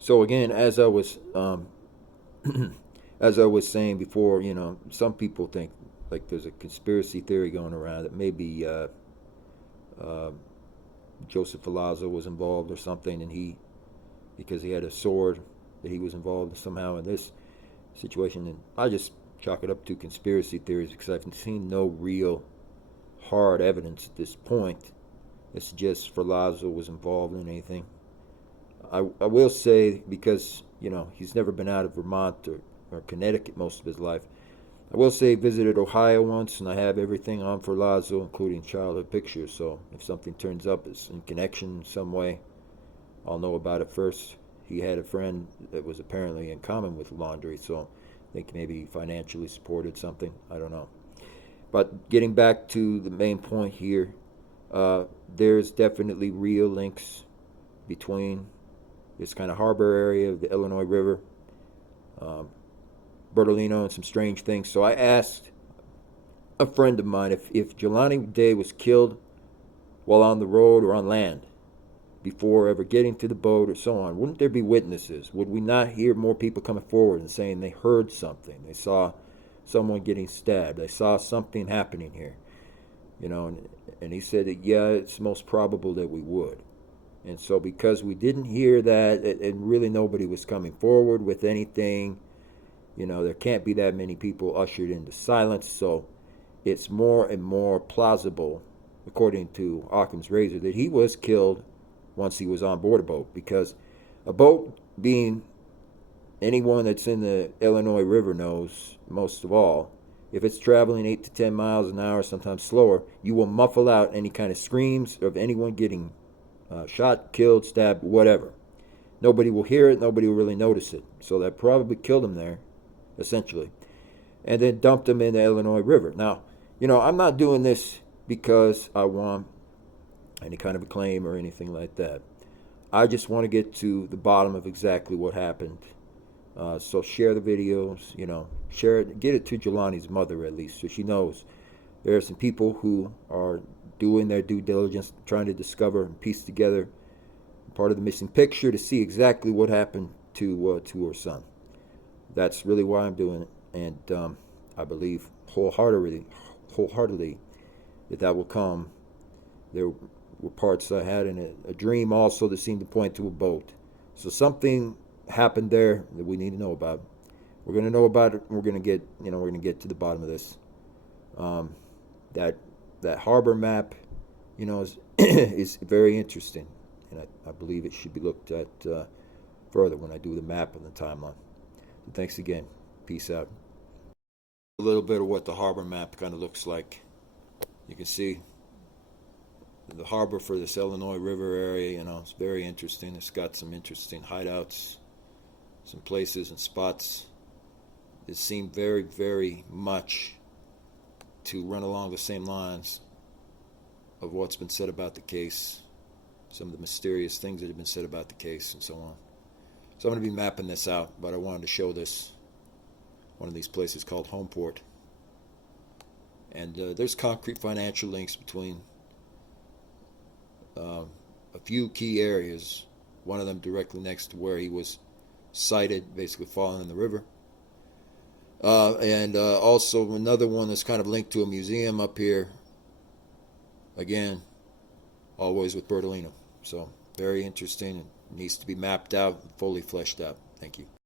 So again, as I was saying before, some people think like there's a conspiracy theory going around that maybe uh, Joseph Filazzo was involved or something, and because he had a sword, that he was involved somehow in this situation. And I just chalk it up to conspiracy theories because I've seen no real hard evidence at this point that suggests Filazzo was involved in anything. I will say, because he's never been out of Vermont or Connecticut most of his life, I will say he visited Ohio once, and I have everything on for Lazo, including childhood pictures. So if something turns up is in connection in some way, I'll know about it first. He had a friend that was apparently in common with Laundrie, so I think maybe he financially supported something. I don't know. But getting back to the main point here, there's definitely real links between this kind of harbor area of the Illinois River, um, Bertolino, and some strange things. So I asked a friend of mine if Jelani Day was killed while on the road or on land before ever getting to the boat or so on, wouldn't there be witnesses? Would we not hear more people coming forward and saying they heard something? They saw someone getting stabbed. They saw something happening here. And he said that, yeah, it's most probable that we would. And so because we didn't hear that, and really nobody was coming forward with anything, there can't be that many people ushered into silence. So it's more and more plausible, according to Occam's razor, that he was killed once he was on board a boat. Because a boat, being anyone that's in the Illinois River knows most of all, if it's traveling 8 to 10 miles an hour, sometimes slower, you will muffle out any kind of screams of anyone getting shot, killed, stabbed, whatever. Nobody will hear it. Nobody will really notice it. So that probably killed him there, essentially, and then dumped him in the Illinois River. Now, I'm not doing this because I want any kind of acclaim or anything like that. I just want to get to the bottom of exactly what happened. So share the videos, share it, get it to Jelani's mother at least, so she knows there are some people who are doing their due diligence, trying to discover and piece together part of the missing picture to see exactly what happened to her son. That's really why I'm doing it, and I believe wholeheartedly that will come. There were parts I had in a dream also that seemed to point to a boat. So something happened there that we need to know about. We're going to know about it. We're going to get we're going to get to the bottom of this. Um, that harbor map, is is very interesting, and I believe it should be looked at further when I do the map and the timeline. So thanks again. Peace out. A little bit of what the harbor map kind of looks like. You can see the harbor for this Illinois River area. It's very interesting. It's got some interesting hideouts, some places and spots that seem very, very much to run along the same lines of what's been said about the case, some of the mysterious things that have been said about the case, and so on. So I'm going to be mapping this out, but I wanted to show this, one of these places called Homeport. And there's concrete financial links between a few key areas, one of them directly next to where he was sighted, basically falling in the river. And also another one that's kind of linked to a museum up here. Again, always with Bertolino. So very interesting and needs to be mapped out and fully fleshed out. Thank you.